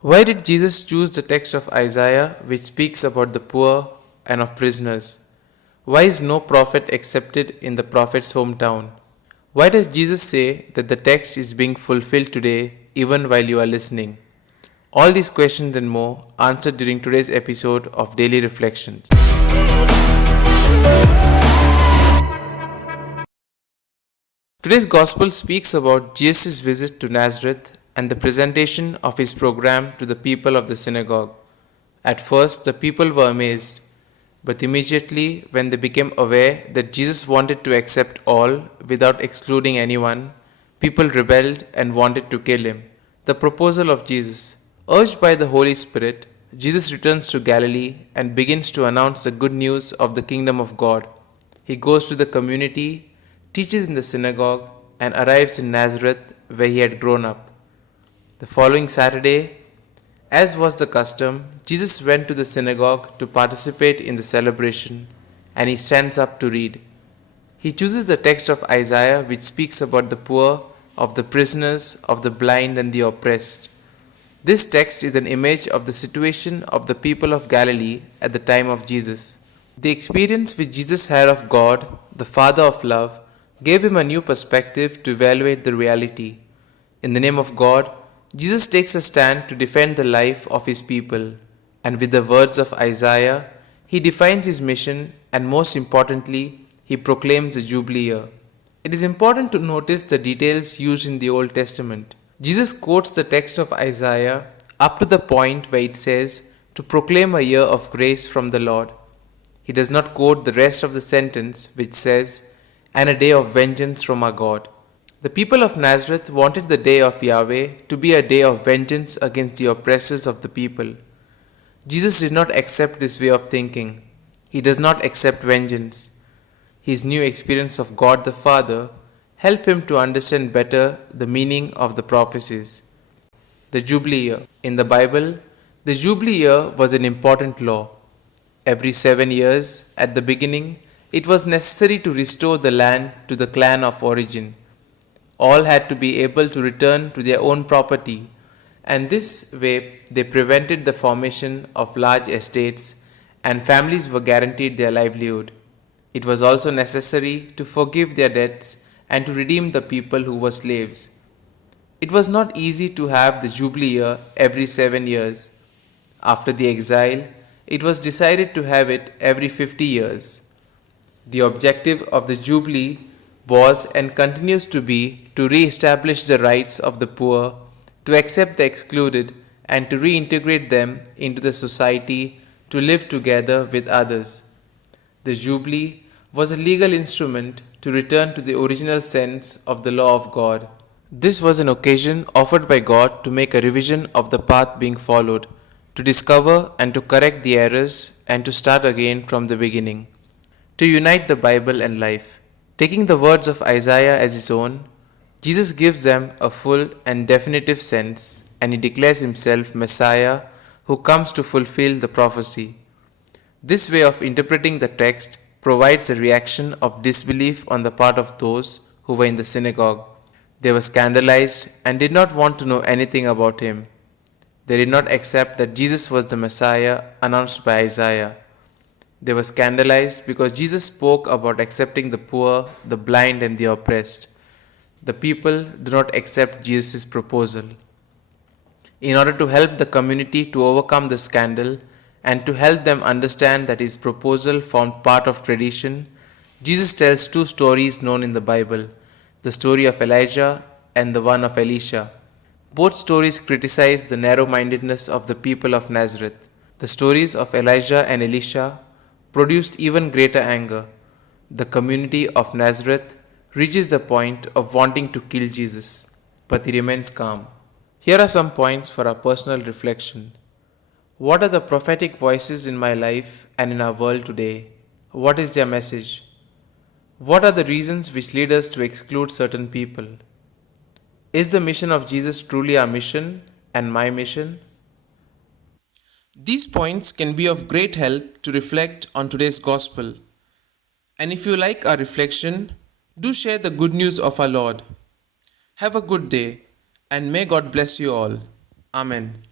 Why did Jesus choose the text of Isaiah which speaks about the poor and of prisoners? Why is no prophet accepted in the prophet's hometown? Why does Jesus say that the text is being fulfilled today even while you are listening? All these questions and more answered during today's episode of Daily Reflections. Today's Gospel speaks about Jesus' visit to Nazareth and the presentation of his program to the people of the synagogue. At first, the people were amazed, but immediately, when they became aware that Jesus wanted to accept all without excluding anyone, people rebelled and wanted to kill him. The proposal of Jesus. Urged by the Holy Spirit, Jesus returns to Galilee and begins to announce the good news of the kingdom of God. He goes to the community, teaches in the synagogue, and arrives in Nazareth where he had grown up. The following Saturday, as was the custom, Jesus went to the synagogue to participate in the celebration, and he stands up to read. He chooses the text of Isaiah which speaks about the poor, of the prisoners, of the blind, and the oppressed. This text is an image of the situation of the people of Galilee at the time of Jesus. The experience which Jesus had of God, the Father of love, gave him a new perspective to evaluate the reality. In the name of God, Jesus takes a stand to defend the life of his people, and with the words of Isaiah, he defines his mission and most importantly, he proclaims the Jubilee year. It is important to notice the details used in the Old Testament. Jesus quotes the text of Isaiah up to the point where it says, to proclaim a year of grace from the Lord. He does not quote the rest of the sentence which says, and a day of vengeance from our God. The people of Nazareth wanted the day of Yahweh to be a day of vengeance against the oppressors of the people. Jesus did not accept this way of thinking. He does not accept vengeance. His new experience of God the Father helped him to understand better the meaning of the prophecies. The Jubilee year. In the Bible, the Jubilee year was an important law. Every 7 years, at the beginning, it was necessary to restore the land to the clan of origin. All had to be able to return to their own property, and this way they prevented the formation of large estates and families were guaranteed their livelihood. It was also necessary to forgive their debts and to redeem the people who were slaves. It was not easy to have the Jubilee year every 7 years. After the exile, it was decided to have it every 50 years. The objective of the Jubilee was and continues to be to re-establish the rights of the poor, to accept the excluded, and to reintegrate them into the society to live together with others. The Jubilee was a legal instrument to return to the original sense of the law of God. This was an occasion offered by God to make a revision of the path being followed, to discover and to correct the errors, and to start again from the beginning. To unite the Bible and life. Taking the words of Isaiah as his own, Jesus gives them a full and definitive sense, and he declares himself Messiah who comes to fulfill the prophecy. This way of interpreting the text provides a reaction of disbelief on the part of those who were in the synagogue. They were scandalized and did not want to know anything about him. They did not accept that Jesus was the Messiah announced by Isaiah. They were scandalized because Jesus spoke about accepting the poor, the blind, and the oppressed. The people do not accept Jesus' proposal. In order to help the community to overcome the scandal and to help them understand that his proposal formed part of tradition, Jesus tells two stories known in the Bible, the story of Elijah and the one of Elisha. Both stories criticize the narrow-mindedness of the people of Nazareth. The stories of Elijah and Elisha produced even greater anger. The community of Nazareth reaches the point of wanting to kill Jesus, but he remains calm. Here are some points for our personal reflection. What are the prophetic voices in my life and in our world today? What is their message? What are the reasons which lead us to exclude certain people? Is the mission of Jesus truly our mission and my mission? These points can be of great help to reflect on today's gospel. And if you like our reflection, do share the good news of our Lord. Have a good day, and may God bless you all. Amen.